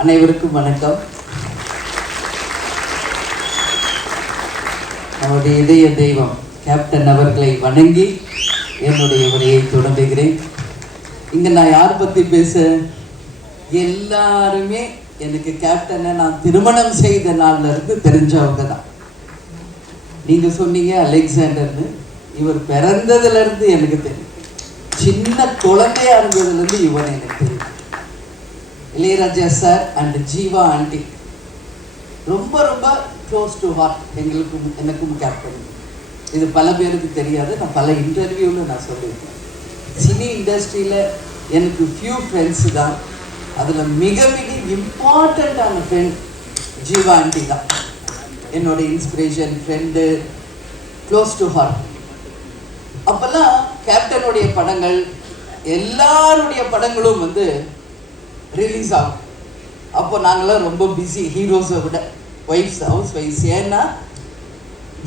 அனைவருக்கும் வணக்கம். நமது இதய தெய்வம் கேப்டன் அவர்களை வணங்கி என்னுடைய உரையை தொடங்குகிறேன். இங்கே நான் யார் பற்றி பேச, எல்லாருமே எனக்கு கேப்டனை நான் திருமணம் செய்த நாள்ல இருந்து தெரிஞ்சவங்க தான். நீங்கள் சொன்னீங்க அலெக்சாண்டர்னு, இவர் பிறந்ததுலேருந்து எனக்கு தெரியும். சின்ன குழந்தையா இருந்ததுலேருந்து இவன் எனக்கு தெரியும். Ilaiyaraaja sir and Jeeva aunty ரொம்ப ரொம்ப க்ளோஸ் டு ஹார்ட் எனக்கும் கேப்டன். இது பல பேருக்கு தெரியாது. நான் பல இன்டர்வியூவில் நான் சொல்லியிருக்கேன். சினி இண்டஸ்ட்ரியில் எனக்கு ஃபியூ ஃப்ரெண்ட்ஸு தான். அதில் மிக மிக இம்பார்ட்டண்ட்டான ஃப்ரெண்ட் ஜீவா ஆண்டி தான். என்னோட inspiration, friend, close to heart. அப்போல்லாம் கேப்டனுடைய படங்கள் எல்லாருடைய படங்களும் ரிலீஸ் ஆகும். அப்போ நாங்களாம் ரொம்ப பிஸி, ஹீரோஸை விட ஒய்ஃப்ஸ், ஹவுஸ் ஒய்ஃப்ஸ். ஏன்னா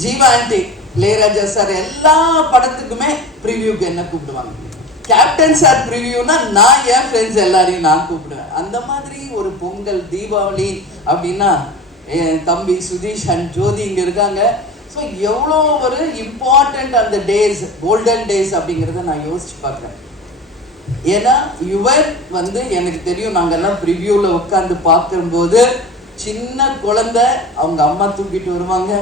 ஜீவா ஆண்டி, இளையராஜா சார் எல்லா படத்துக்குமே ப்ரிவியூக்கு என்ன கூப்பிடுவாங்க. கேப்டன் சார் ப்ரிவியூனா நான் என் ஃப்ரெண்ட்ஸ் எல்லாரையும் நான் கூப்பிடுவேன். அந்த மாதிரி ஒரு பொங்கல், தீபாவளி அப்படின்னா என் தம்பி சுதீஷ் அண்ட் ஜோதி இங்கே இருக்காங்க. ஸோ எவ்வளோ ஒரு இம்பார்ட்டண்ட் அந்த டேஸ், கோல்டன் டேஸ் அப்படிங்கிறத நான் யோசிச்சு பார்க்குறேன். ஏன்னா இவர் எனக்கு தெரியும், நாங்கெல்லாம் ப்ரிவியூவில் உட்காந்து பார்க்கும்போது சின்ன குழந்தை அவங்க அம்மா தூக்கிட்டு வருவாங்க.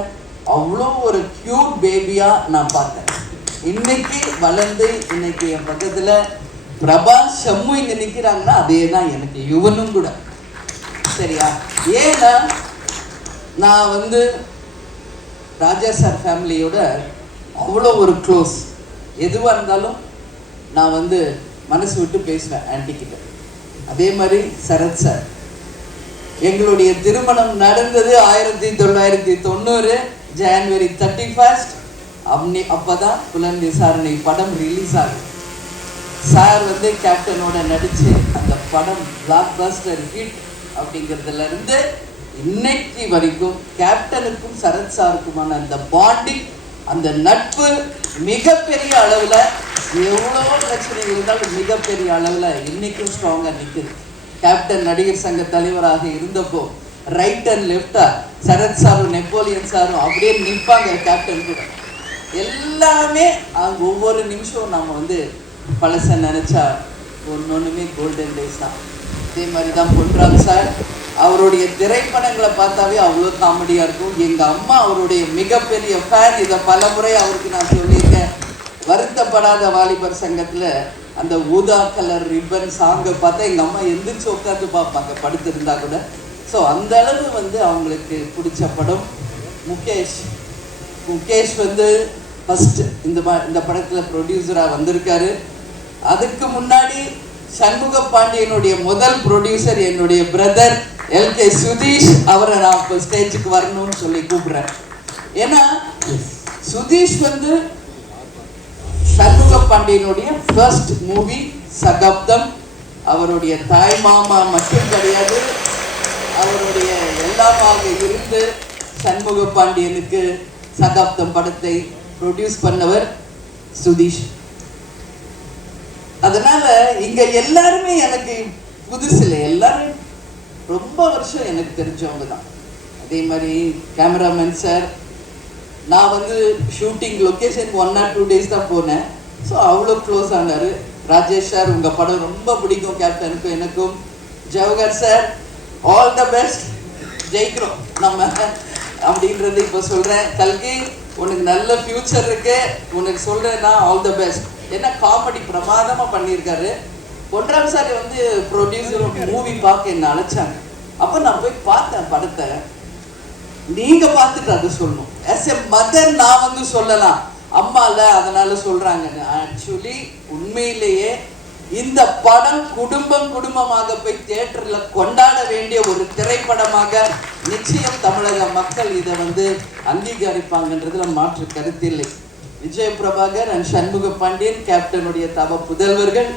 அவ்வளோ ஒரு க்யூட் பேபியாக நான் பார்த்தேன். இன்னைக்கு வளர்ந்து இன்னைக்கு என் பக்கத்தில் பிரபாஸ், ஷம்மு இங்கே நிற்கிறாங்கன்னா அதே தான் எனக்கு யுவனும் கூட. சரியா? ஏன்னா நான் ராஜா சார் ஃபேமிலியோட அவ்வளோ ஒரு க்ளோஸ். எதுவாக இருந்தாலும் நான் மனசு விட்டு பேசுவேன் ஆன்டிக்கிட்ட. அதே மாதிரி சரத் சார், எங்களுடைய திருமணம் நடந்தது 1990 ஜனவரி 31. அப்போதான் புலன் விசாரணை படம் ரிலீஸ் ஆகுது. சார் கேப்டனோட நடித்து அந்த படம் பிளாக் பஸ்டர் ஹிட். அப்படிங்கிறதுலேருந்து இன்னைக்கு வரைக்கும் கேப்டனுக்கும் சரத் சாருக்குமான அந்த பாண்டிங், அந்த நட்பு மிகப்பெரிய அளவில், எவ்வளோ பிரச்சனைகள் இருந்தாலும் மிகப்பெரிய அளவில் இன்னைக்கும் ஸ்ட்ராங்காக நிற்குது. கேப்டன் நடிகர் சங்க தலைவராக இருந்தப்போ ரைட் அண்ட் லெஃப்டாக சரத் சாரும் நெப்போலியன் சாரும் அப்படியே நிற்பாங்க கேப்டன் கூட. எல்லாமே அவங்க ஒவ்வொரு நிமிஷம் நம்ம பழச நினச்சா ஒன்றுமே கோல்டன் டேஸ் தான். அதே மாதிரி தான் பொன்ராம் சார், அவருடைய திரைப்படங்களை பார்த்தாவே அவ்வளோ காமெடியாக இருக்கும். எங்கள் அம்மா அவருடைய மிகப்பெரிய ஃபேன். இதை பல முறை அவருக்கு நான் சொல்லியிருக்கேன். வருத்தப்படாத வாலிபர் சங்கத்தில் அந்த ஊதா கலர் ரிப்பன் சாங்கை பார்த்தா எங்கள் அம்மா எந்திரிச்சு உட்காந்து பார்ப்பாங்க, படுத்திருந்தா கூட. ஸோ அந்த அளவு அவங்களுக்கு பிடிச்ச படம் முகேஷ். முகேஷ் ஃபஸ்ட்டு இந்த படத்தில் ப்ரொடியூசராக வந்திருக்காரு. அதுக்கு முன்னாடி சண்முக பாண்டியனுடைய முதல் ப்ரொடியூசர் என்னுடைய பிரதர் எல்கே சுதீஷ். அவரை நான் இப்போ ஸ்டேஜுக்கு வரணும்னு சொல்லி கூப்பிடுறேன். ஏன்னா சுதீஷ் சண்முக பாண்டியனுடைய ஃபர்ஸ்ட் மூவி சகாப்தம். அவருடைய தாய் மாமா மட்டும் கிடையாது, அவருடைய எல்லாமாக இருந்து சண்முக பாண்டியனுக்கு சகாப்தம் படத்தை ப்ரொடியூஸ் பண்ணவர் சுதீஷ். அதனால இங்க எல்லாருமே எனக்கு புதுசு இல்லை, எல்லாரும் ரொம்ப வருஷம் எனக்கு தெரிஞ்சவங்க தான். அதே மாதிரி கேமராமேன் சார், நான் ஷூட்டிங் லொக்கேஷன் 1 or 2 days தான் போனேன். ஸோ அவ்வளோ க்ளோஸ் ஆனார். ராஜேஷ் சார், உங்கள் படம் ரொம்ப பிடிக்கும் கேப்டனுக்கும் எனக்கும். Jawahar sir, all the best, ஜெயிக்கிறோம் நம்ம அப்படின்றது இப்போ சொல்கிறேன். கல்கி, உனக்கு நல்ல ஃப்யூச்சர் இருக்கு, உனக்கு சொல்கிறேன்னா ஆல் த பெஸ்ட். ஏன்னா காமெடி பிரமாதமாக பண்ணியிருக்காரு. பொன்ராம் சார் ப்ரொடியூசர் மூவி பார்க்க என்ன அழைச்சாங்க. அப்போ நான் போய் பார்த்தேன் படத்தை. நீங்கள் பார்த்துட்டு அது சொல்லணும். ஆஸ் எ மதர் நான் சொல்லலாம், அம்மா இல்லை அதனால சொல்கிறாங்கன்னு. ஆக்சுவலி உண்மையிலேயே இந்த படம் குடும்பமாக போய் தியேட்டரில் கொண்டாட வேண்டிய ஒரு திரைப்படமாக நிச்சயம் தமிழக மக்கள் இதை அங்கீகரிப்பாங்கன்றதுல மாற்று கருத்தில்லை. விஜய் பிரபாகர் அண்ட் சண்முக பாண்டியன் கேப்டனுடைய தவ புதல்வர்கள்.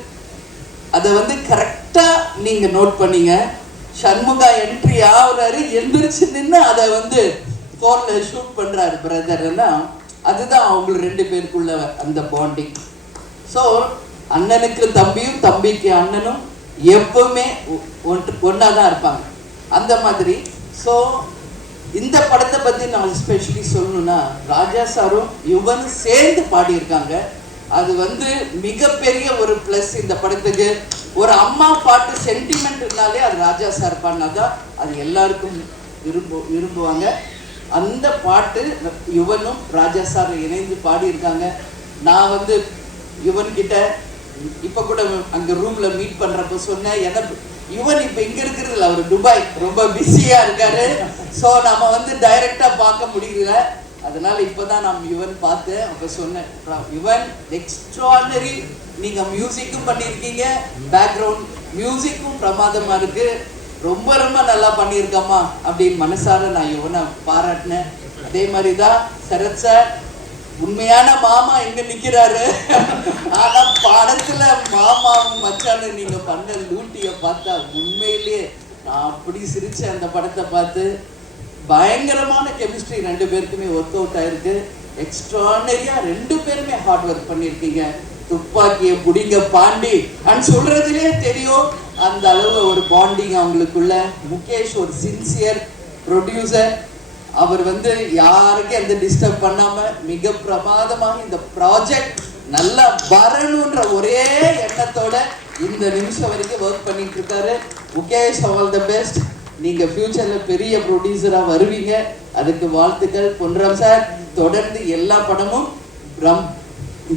அதை கரெக்டாக நீங்கள் நோட் பண்ணீங்க. சண்முகா என்ட்ரி ஆகுறாரு, எந்திரிச்சு நின்று அதை ஃபோனில் ஷூட் பண்ணுறாரு பிரதர்னா, அதுதான் அவங்க 2 பேருக்குள்ள அந்த பாண்டிங். ஸோ அண்ணனுக்கு தம்பியும் தம்பிக்கு அண்ணனும் எப்பவுமே ஒன்றா தான் இருப்பாங்க. அந்த மாதிரி. ஸோ இந்த படத்தை பற்றி நான் எஸ்பெஷலி சொல்லணும்னா, ராஜா சாரும் யுவனும் சேர்ந்து பாடியிருக்காங்க. அது வந்து மிகப்பெரிய ஒரு ப்ளஸ் இந்த படத்துக்கு. ஒரு அம்மா பாட்டு சென்டிமெண்ட்னாலே அது ராஜா சார் பாடினாதான் அது எல்லாருக்கும் விரும்புவாங்க. அந்த பாட்டு யுவனும் ராஜா சார் இணைந்து பாடியிருக்காங்க. நான் வந்து யுவன்கிட்ட இப்போ கூட அங்கே ரூமில் மீட் பண்ணுறப்ப சொன்னேன், எனக்கு யுவன் இப்போ இங்கே இருக்கிறதுல அவர் துபாய் ரொம்ப பிஸியாக இருக்காரு. ஸோ நம்ம வந்து டைரெக்டாக பார்க்க முடியல. அதனால இப்போதான் நான் யுவன் பார்த்தேன். அப்போ சொன்னேன், யுவன் எக்ஸ்ட்ரானரி, நீங்கள் மியூசிக்கும் பண்ணியிருக்கீங்க, பேக்ரவுண்ட் மியூசிக்கும் பிரமாதமாக இருக்கு, ரொம்ப ரொம்ப நல்லா பண்ணியிருக்கம்மா அப்படின்னு மனசார நான் யுவனை பாராட்டினேன். அதே மாதிரி தான் சரத் சார், உண்மையான மாமா எங்க நிக்கிறாரு. ஆனா படத்துல மாமாவும் மச்சானும் நீங்க பண்ண லூட்டிய பார்த்தா உண்மையிலேயே நான் அப்படி சிரிச்சேன். அந்த படத்தை பார்த்து பயங்கரமான கெமிஸ்ட்ரி ரெண்டு பேருக்குமே ஒர்க் அவுட் ஆயிருக்கு. எக்ஸ்ட்ரானரியா ரெண்டு பேருமே ஹார்ட் ஒர்க் பண்ணியிருக்கீங்க. துப்பாக்கியை புடிங்க பாண்டி அண்ட் சொல்றதுலே தெரியும் அந்த அளவு ஒரு பாண்டிங் அவங்களுக்குள்ள. முகேஷ் ஒரு சின்சியர் ப்ரொடியூசர். அவர் வந்து யாருக்கும் எந்த டிஸ்டர்ப் பண்ணாம மிக பிரமாதமாக இந்த ப்ராஜெக்ட் நல்லா வரணுன்ற ஒரே எண்ணத்தோட இந்த நிமிஷம் வரைக்கும் ஒர்க் பண்ணிட்டு இருக்காரு. Mukesh, all the best. நீங்க ஃபியூச்சர்ல பெரிய ப்ரொடியூசரா வருவீங்க, அதுக்கு வாழ்த்துக்கள். பொன்ராம் சார், தொடர்ந்து எல்லா படமும்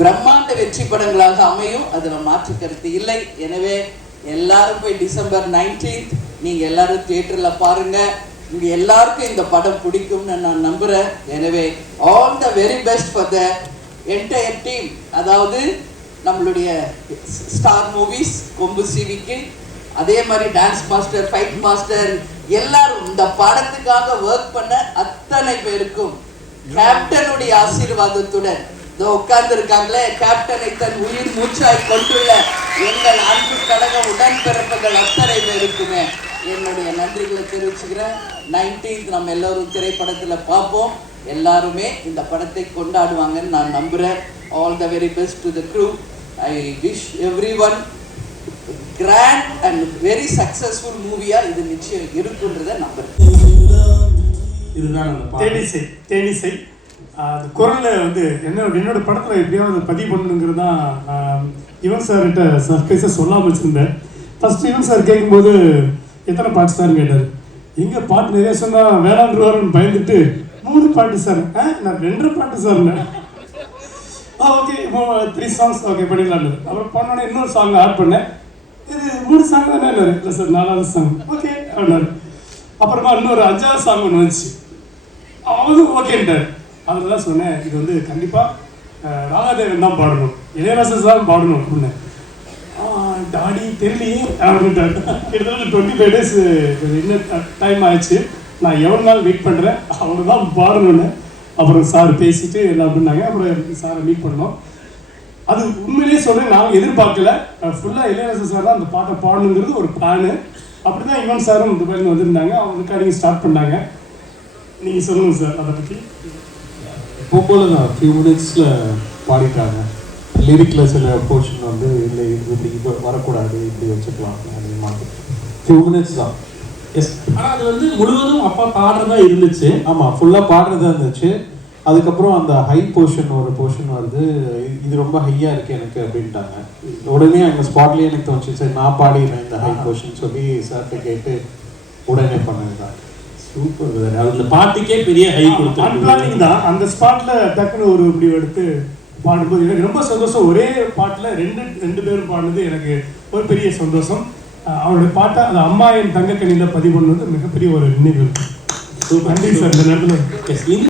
பிரம்மாண்ட வெற்றி படங்களாக அமையும், அதுல மாற்று கருத்து இல்லை. எனவே எல்லாரும் போய் டிசம்பர் 19 நீங்க எல்லாரும் தியேட்டர்ல பாருங்க. உங்க எல்லாருக்கும் இந்த படம் பிடிக்கும்னு நான் நம்புறேன். எனவே all the very best for the entire team. அதாவது நம்மளுடைய ஸ்டார் மூவிஸ் கொம்பு சிவிக்கு, அதே மாதிரி டான்ஸ் மாஸ்டர், ஃபைட் மாஸ்டர், எல்லாரும் இந்த படத்துக்காக ஒர்க் பண்ண அத்தனை பேருக்கும் கேப்டனுடைய ஆசீர்வாதத்துடன் உட்கார்ந்து இருக்காங்களே, கேப்டனை தன் உயிர் மூச்சாய் கொண்டுள்ள எங்கள் அன்பு கழக உடன்பிறப்புகள் அத்தனை பேருக்குமே என்னுடைய நன்றிகளை தெரிவிச்சுக்கிறேன். 19 நம்ம எல்லோரும் திரைப்படத்துல பார்ப்போம். எல்லாருமே இந்த படத்தை கொண்டாடுவாங்கன்னு நான் நம்புறேன். All the very best to the crew. I wish everyone grand and very successful மூவியா இது நிச்சயம் இருக்குன்றதை நம்புறேன். இதுதான் தேனிசை அது குரலில் வந்து என்னோட படத்தில் எப்படியாவது பதிவு பண்ணணுங்கிறது தான் யுவன் சார்கிட்ட சர்ப்ரைஸாக சொல்லாமல் வச்சுருந்தேன். ஃபஸ்ட்டு யுவன் சார் கேட்கும்போது எத்தனை பாட்டு சார்னு கேட்டார். எங்கே பாட்டு நிறைய சொன்னால் வேளாண்ருவாருன்னு பயந்துட்டு 3 பாட்டு சார், நான் 2 பாட்டு சார்னேன். ஓகே 3 சாங்ஸ் ஓகே பண்ணிக்கலான்னு. அப்புறம் பண்ணோன்னே இன்னொரு சாங் ஆட் பண்ணேன். இது 3 சாங் தானே இல்லை சார் 4வது சாங் ஓகே அப்படின்னாரு. அப்புறமா இன்னொரு 5வது சாங் ஒன்று வந்துச்சு, அவனும் ஓகேன்ட்டார். அதில் தான் சொன்னேன், இது வந்து கண்டிப்பாக ராகாதேவன் தான் பாடணும், இளையராஜா தான் பாடணும் அப்படின்னு. டாடி தெரியலையே அப்படின்ட்டார். கிட்டத்தட்ட 25 days என்ன டைம் ஆயிடுச்சு. நான் எவ்வளோ நாள் வெயிட் பண்ணுறேன், அவங்க தான் பாடணுன்னு. அப்புறம் சார் பேசிட்டு எல்லாம் அப்படின்னாங்க. அப்புறம் சாரை மீட் பண்ணோம். அது உண்மையிலேயே சொல்கிறேன், நாங்கள் எதிர்பார்க்கல. ஃபுல்லாக இளையராஜா சார் தான் அந்த பாட்டை பாடணுங்கிறது ஒரு பிளானு. அப்படி தான் யுவன் சாரும் துபாயிலேருந்து வந்திருந்தாங்க. அவங்க ரெக்கார்டிங் ஸ்டார்ட் பண்ணாங்க. நீங்கள் சொல்லுங்கள் சார் அதை பற்றி. போல தான் ஃபியூ மினிட்ஸில் பாடிட்டாங்க. லிரிக்கில் சில போர்ஷன் வந்து இல்லை இப்படி வரக்கூடாது, இப்படி வச்சுக்கலாம் அப்படின்னு மாதிரி ஃபியூ மினிட்ஸ் தான். எஸ், ஆனால் அது வந்து முழுவதும் அப்பா பாடுறதா இருந்துச்சு. ஆமாம், ஃபுல்லாக பாடுறதா இருந்துச்சு. அதுக்கப்புறம் அந்த ஹை போர்ஷன் ஒரு போர்ஷன் வருது, இது ரொம்ப ஹையாக இருக்குது எனக்கு அப்படின்ட்டாங்க. உடனே அங்கே ஸ்பாட்லேயே எனக்கு தோணுச்சு, சரி நான் பாடிடுறேன் இந்த ஹை போர்ஷன் சொல்லி சார்கிட்ட கேட்டு உடனே பண்ணது தான். Super brother. அந்த பாட்டுக்கே பெரிய ஹை கொடுத்து தான் அந்த ஸ்பாட்டில் டக்குன்னு ஒரு இப்படி எடுத்து பாடும்போது எனக்கு ரொம்ப சந்தோஷம். ஒரே பாட்டில் ரெண்டு பேரும் பாடுனது எனக்கு ஒரு பெரிய சந்தோஷம். அவருடைய பாட்டை அந்த அம்மா என் தங்கக்கணியில் பதிவு பண்ணது மிகப்பெரிய ஒரு நினைவு. நன்றி சார் இந்த நேரத்தில்.